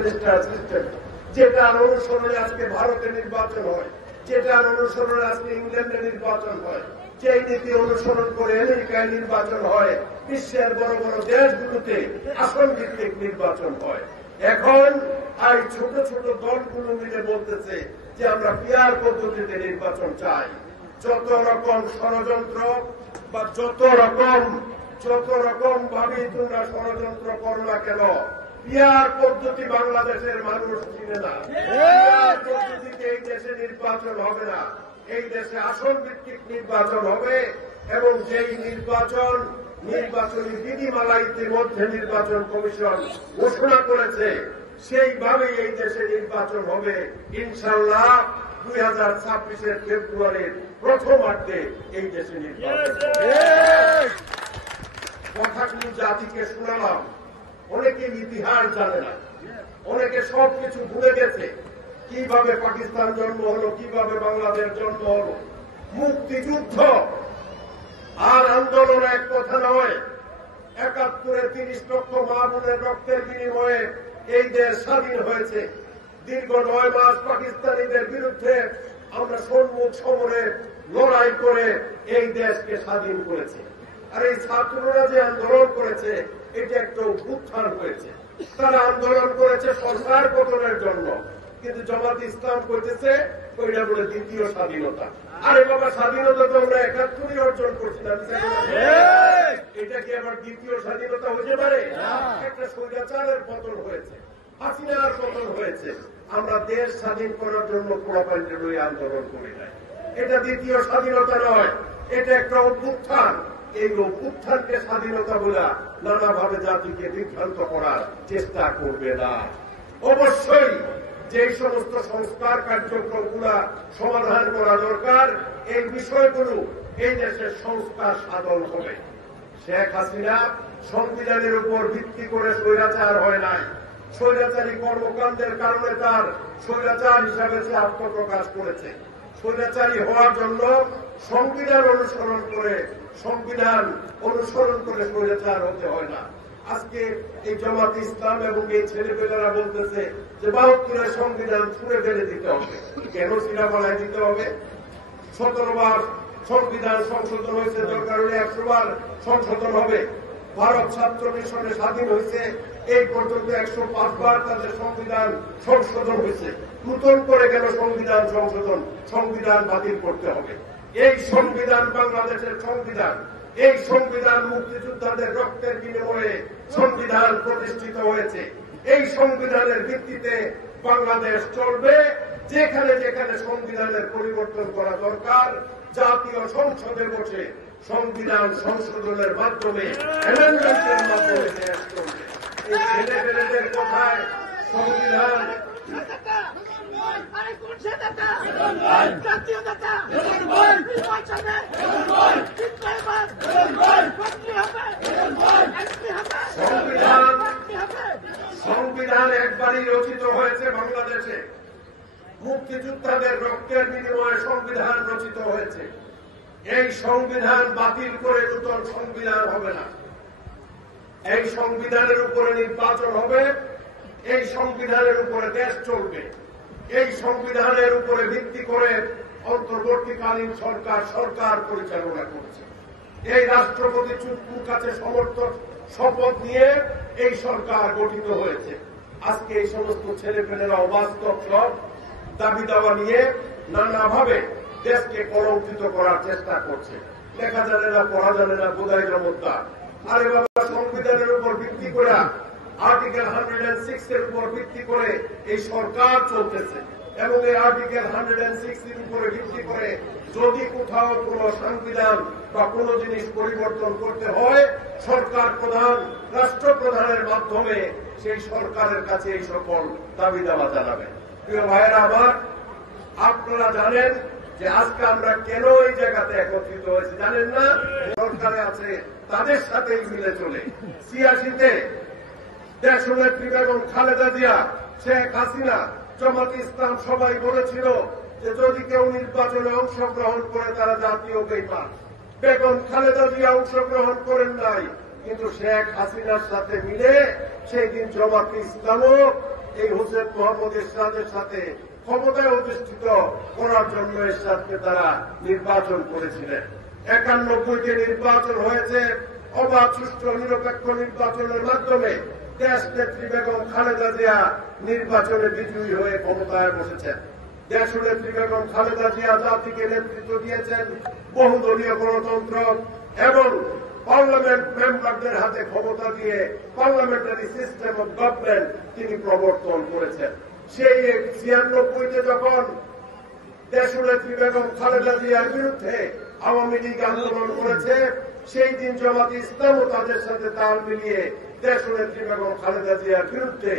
Minister system, যেটার অনুসরণে আজকে ভারতে নির্বাচন হয়, যেটার অনুসরণে আজকে ইংল্যান্ডে নির্বাচন হয়, যেই নীতি অনুসরণ করে আমেরিকায় নির্বাচন হয়, বিশ্বের বড় বড় দেশগুলোতে আসন ভিত্তিক নির্বাচন হয়। এখন এই ছোট ছোট দলগুলো মিলে বলতেছে যে আমরা পিআর পদ্ধতিতে নির্বাচন চাই। যত রকম ষড়যন্ত্র বা যত রকম ভাবে তোমরা ষড়যন্ত্র করো না কেন, পিআর পদ্ধতি বাংলাদেশের মানুষ চিনে না। পিআর পদ্ধতিতে এই দেশে নির্বাচন হবে না, এই দেশে আসন ভিত্তিক নির্বাচন হবে। এবং যেই নির্বাচনী বিধিমালা ইতিমধ্যে নির্বাচন কমিশন ঘোষণা করেছে, সেইভাবেই এই দেশে নির্বাচন হবে ইনশাআল্লাহ। 2026-এর ফেব্রুয়ারির প্রথমার্ধে এই দেশে নির্বাচন। কথাগুলো জাতিকে শোনালাম, অনেকে ইতিহাস জানে না, অনেকে সবকিছু ভুলে গেছে। কিভাবে পাকিস্তান জন্ম হলো, কিভাবে বাংলাদেশ জন্ম হলো। মুক্তিযুদ্ধ আর আন্দোলন এক কথা নয়। ৭১-এ ৩০ লক্ষ মা বোনের রক্তের বিনিময়ে এই দেশ স্বাধীন হয়েছে। দীর্ঘ ৯ মাস পাকিস্তানিদের বিরুদ্ধে আমরা সম্মুখ সমরে লড়াই করে এই দেশকে স্বাধীন করেছি। আর এই ছাত্ররা যে আন্দোলন করেছে, এটা একটা উত্থান হয়েছে। তারা আন্দোলন করেছে সরকার পতনের জন্য, কিন্তু জামাত ইসলাম করতেছে ওইটা বলে দ্বিতীয় স্বাধীনতা। আরে বাবা, স্বাধীনতা তো আমরা ৭১-ই অর্জন করছিলাম, এটা কি আবার দ্বিতীয় স্বাধীনতা হতে পারে? একটা স্বৈরাচারের পতন হয়েছে, হাসিনার পতন হয়েছে। আমরা দেশ স্বাধীন করার জন্য প্রোপাইন্টের ওই আন্দোলন করি নাই। এটা দ্বিতীয় স্বাধীনতা নয়, এটা একটা অভ্যুত্থান। এই অভ্যুত্থানকে স্বাধীনতা বলে নানাভাবে জাতিকে বিভ্রান্ত করার চেষ্টা করবে না। অবশ্যই যে সমস্ত সংস্কার কার্যক্রমগুলা সমাধান করা দরকার, এই বিষয়গুলো এই দেশের সংস্কার সাধন হবে। শেখ হাসিনা সংবিধানের উপর ভিত্তি করে স্বৈরাচার হয় নাই। স্বৈরাচারী কর্মকাণ্ডের কারণে তার স্বৈরাচার হিসাবে সে আত্মপ্রকাশ করেছে। স্বৈরাচারী হওয়ার জন্য সংবিধান অনুসরণ করে স্বৈরাচার হতে হয় না। আজকে এই জামাত ইসলাম এবং এই ছেলেপেলেরা বলতেছে যে ৭২-এর সংবিধান ছুঁড়ে ফেলে দিতে হবে। কেন শিলামালায় দিতে হবে? ১৭ বার সংবিধান সংশোধন হয়েছে, দরকার হলে ১০০ বার সংশোধন হবে। ভারত ছাত্র মিশনে স্বাধীন হয়েছে, এই পর্যন্ত ১০৫ বার তাদের সংবিধান সংশোধন হয়েছে। নতুন করে কেন সংবিধান বাতিল করতে হবে? এই সংবিধান বাংলাদেশের সংবিধান। এই সংবিধান মুক্তিযোদ্ধাদের রক্তের বিনিময়ে সংবিধান প্রতিষ্ঠিত হয়েছে। এই সংবিধানের ভিত্তিতে বাংলাদেশ চলবে। যেখানে যেখানে সংবিধানের পরিবর্তন করা দরকার, জাতীয় সংসদে বসে সংবিধান সংশোধনের মাধ্যমে অ্যামেন্ডমেন্টের মাধ্যমে দেশ চলবে। এই ছেলেপেলেদের কথায় সংবিধান সংবিধান একবারই রচিত হয়েছে বাংলাদেশে। মুক্তিযোদ্ধাদের রক্তের বিনিময়ে সংবিধান রচিত হয়েছে। এই সংবিধান বাতিল করে নতুন সংবিধান হবে না। এই সংবিধানের উপরে নির্বাচন হবে, এই সংবিধানের উপরে দেশ চলবে। এই সংবিধানের উপরে ভিত্তি করে অন্তর্বর্তীকালীন সরকার পরিচালনা করছে। এই রাষ্ট্রপতি চুটকুর কাছে শপথ নিয়ে এই সরকার গঠিত হয়েছে। আজকে এই সমস্ত ছেলেপেলেরা অবাস্তব সব দাবি দাওয়া নিয়ে নানাভাবে দেশকে কলঙ্কিত করার চেষ্টা করছে। লেখা জানে না, পড়া জানে না, বোধাই জমতা। আরে বাবা, সংবিধানের উপর ভিত্তি করে, আর্টিকেল 106 এর উপর ভিত্তি করে এই সরকার চলতেছে। এবং এই আর্টিকেল 106 এর উপরে ভিত্তি করে যদি কোথাও কোন সংবিধান বা কোন জিনিস পরিবর্তন করতে হয়, সরকার প্রধান, রাষ্ট্রপ্রধানের মাধ্যমে সেই সরকারের কাছে এই সকল দাবি দাওয়া জানাবে। প্রিয় ভাইয়েরা আমার, আপনারা জানেন যে আজকে আমরা কেন এই জায়গাতে একত্রিত হয়েছি জানেন না? সরকারে আছে তাদের সাথেই মিলে চলে। ৮৬-তে দেশনেত্রী বেগম খালেদা জিয়া, শেখ হাসিনা, জামাত ইসলাম সবাই বলেছিল যে যদি কেউ নির্বাচনে অংশগ্রহণ করে তারা জাতীয় বেঈমান। বেগম খালেদা জিয়া অংশগ্রহণ করেন নাই, কিন্তু শেখ হাসিনার সাথে মিলে সেই দিন জামাত ইসলামও এই হোসেন মোহাম্মদ এরশাদের সাথে ক্ষমতায় অধিষ্ঠিত করার জন্য এরশাদকে তারা নির্বাচন করেছিলেন। 91টি নির্বাচন হয়েছে। অবাধ, সুষ্ঠু, নিরপেক্ষ নির্বাচনের মাধ্যমে দেশ নেত্রী বেগম খালেদা জিয়া নির্বাচনে বিজয়ী হয়ে ক্ষমতায় বসেছেন। দেশ নেত্রী বেগম খালেদা জিয়া জাতিকে নেতৃত্ব দিয়েছেন বহুদলীয় গণতন্ত্র এবং পার্লামেন্ট মেম্বারদের হাতে ক্ষমতা দিয়ে পার্লামেন্টারি সিস্টেম অব গভর্নমেন্ট তিনি প্রবর্তন করেছেন। সেই 96তে যখন দেশনেত্রী বেগম খালেদা জিয়ার বিরুদ্ধে আওয়ামী লীগ আন্দোলন করেছে, সেই দিন জামাতে ইসলামও তাদের সাথে তাল মিলিয়ে দেশনেত্রী বেগম খালেদা জিয়ার বিরুদ্ধে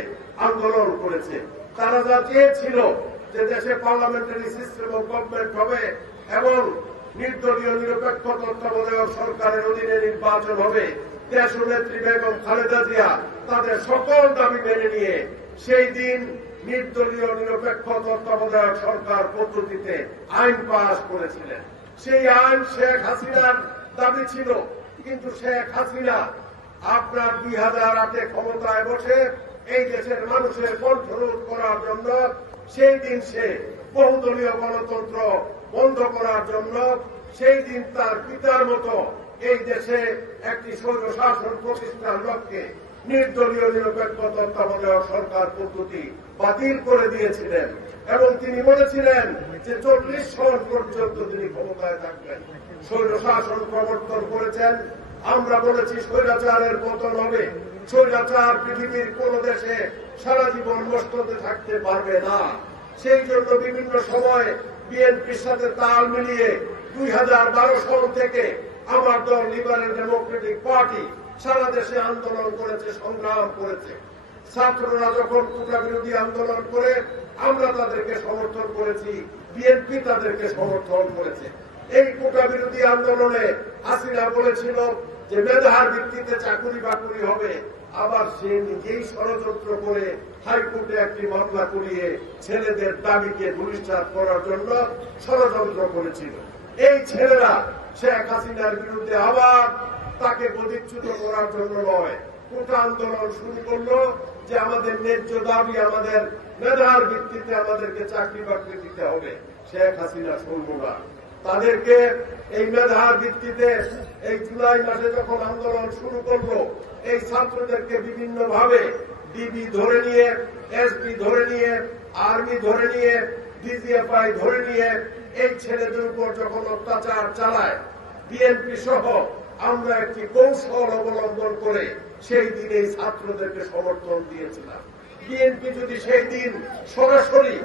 আন্দোলন করেছে। তারা যা চেয়েছিল যে দেশে পার্লামেন্টারি সিস্টেম অব গভর্নমেন্ট হবে এবং নির্দলীয় নিরপেক্ষ তত্ত্বাবধায়ক সরকারের অধীনে নির্বাচন হবে, দেশনেত্রী বেগম খালেদা জিয়া তাদের সকল দাবি মেনে নিয়ে সেই দিন নির্দলীয় নিরপেক্ষ তত্ত্বাবধায়ক সরকার পদ্ধতিতে আইন পাস করেছিলেন। সেই আইন শেখ হাসিনার দাবি ছিল, কিন্তু শেখ হাসিনা আপনার 2008-এ ক্ষমতায় বসে এই দেশের মানুষের কণ্ঠরোধ করার জন্য সেই দিন সে বহুদলীয় গণতন্ত্র বন্ধ করার জন্য সেই দিন তার পিতার মতো এই দেশে একটি স্বৈরশাসন প্রতিষ্ঠার লক্ষ্যে নির্দলীয় নিরপেক্ষ তত্ত্বাবধায়ক সরকার পদ্ধতি বাতিল করে দিয়েছিলেন এবং তিনি বলেছিলেন যে 40 সন পর্যন্ত তিনি ক্ষমতায় থাকবেন। স্বৈরশাসন প্রবর্তন করেছেন। আমরা বলেছি স্বৈরাচারের পতন হবে। স্বৈরাচার পৃথিবীর কোন দেশে সারা জীবন মস্ততে থাকতে পারবে না। সেই জন্য বিভিন্ন সময় বিএনপির সাথে তাল মিলিয়ে 2012 সাল থেকে আমার দল লিবারেল ডেমোক্রেটিক পার্টি সারা দেশে আন্দোলন করেছে, সংগ্রাম করেছে। ছাত্ররা যখন কোটা বিরোধী আন্দোলন করে আমরা তাদেরকে সমর্থন করেছি, বিএনপি তাদেরকে সমর্থন করেছে। এই কোটা বিরোধী আন্দোলনে হাসিনা বলেছিল যে মেধার ভিত্তিতে চাকুরি বাকুরি হবে, আবার সে নিজেই ষড়যন্ত্র করে হাইকোর্টে একটি মামলা করিয়ে ছেলেদের দাবিকে ভূমিষ্ঠ করার জন্য ষড়যন্ত্র করেছিল। এই ছেলেরা শেখ হাসিনার বিরুদ্ধে আবার তাকে প্রতিচ্যুত করার জন্য নয়, কোটা আন্দোলন শুরু করলো যে আমাদের ন্যায্য দাবি, আমাদের মেধার ভিত্তিতে আমাদেরকে চাকরি বাকরি দিতে হবে। শেখ হাসিনা শুনল না। তাদেরকে এই মেধার ভিত্তিতে এই জুলাই মাসে যখন আন্দোলন শুরু করলো, এই ছাত্রদেরকে বিভিন্ন ভাবে ডিবি ধরে নিয়ে, এসপি ধরে নিয়ে, আর্মি ধরে নিয়ে, ডিজিএফআই ধরে নিয়ে এই ছেলেদের উপর যখন অত্যাচার চালায়, বিএনপি সহ আমরা একটি কৌশল অবলম্বন করে সেই দিন এই ছাত্রদেরকে সমর্থন দিয়েছিলাম। বিএনপি যদি সেই দিন সরাসরি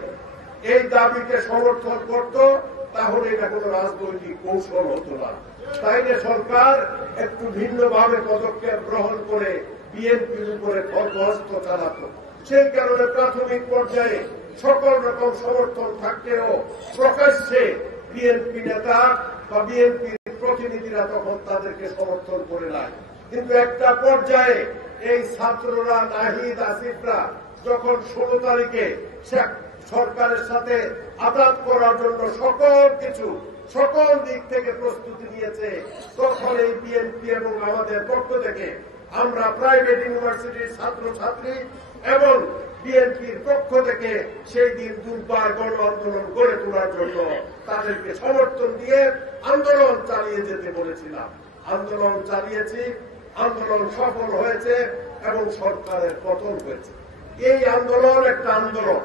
এই দাবিকে সমর্থন করত তাহলে এটা কোন রাজনৈতিক কৌশল হতো না। তাইলে সরকার একটু ভিন্নভাবে পদক্ষেপ গ্রহণ করে বিএনপির উপরে খড়গহস্ত চালাত। সেই কারণে প্রাথমিক পর্যায়ে সকল রকম সমর্থন থাকলেও প্রকাশ্যে বিএনপি নেতা বা বিএনপির প্রতিনিধিরা তখন তাদেরকে সমর্থন করে নাই। কিন্তু একটা পর্যায়ে এই ছাত্ররা, নাহিদ, আসিফরা যখন 16 তারিখে সরকারের সাথে আঘাত করার জন্য সকল দিক থেকে প্রস্তুতি নিয়েছে, তখন এই বিএনপি এবং আমাদের পক্ষ থেকে আমরা প্রাইভেট ইউনিভার্সিটির ছাত্রছাত্রী এবং বিএনপির পক্ষ থেকে সেই দিন দুর্বার গণ আন্দোলন গড়ে তোলার জন্য তাদেরকে সমর্থন দিয়ে আন্দোলন চালিয়ে যেতে বলেছিলাম। আন্দোলন চালিয়েছি, আন্দোলন সফল হয়েছে এবং সরকারের পতন হয়েছে। এই আন্দোলন একটা আন্দোলন,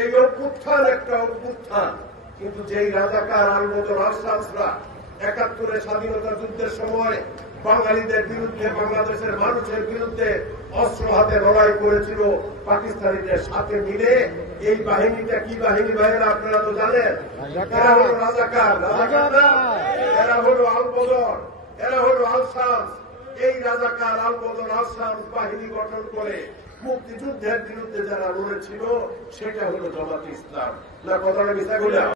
এই অভ্যুত্থান একটা অভ্যুত্থান। কিন্তু যেই রাজাকার আলবদর আশরাফরা 71-এ স্বাধীনতা যুদ্ধের সময় বাঙালিদের বিরুদ্ধে, বাংলাদেশের মানুষের বিরুদ্ধে অস্ত্র হাতে লড়াই করেছিল পাকিস্তানিদের সাথে মিলে, এই বাহিনীটা কি বাহিনী ভাইয়েরা আপনারা তো জানেন। এরা হল রাজাকার, এরা হল আলবদর, এরা হল আল-শামস। এই রাজাকার আলবদর আল-শামস বাহিনী গঠন করে মুক্তিযুদ্ধের বিরুদ্ধে যারা লড়েছিল সেটা হল জামাতে ইসলাম। না কথাটা মিথ্যা বললাম?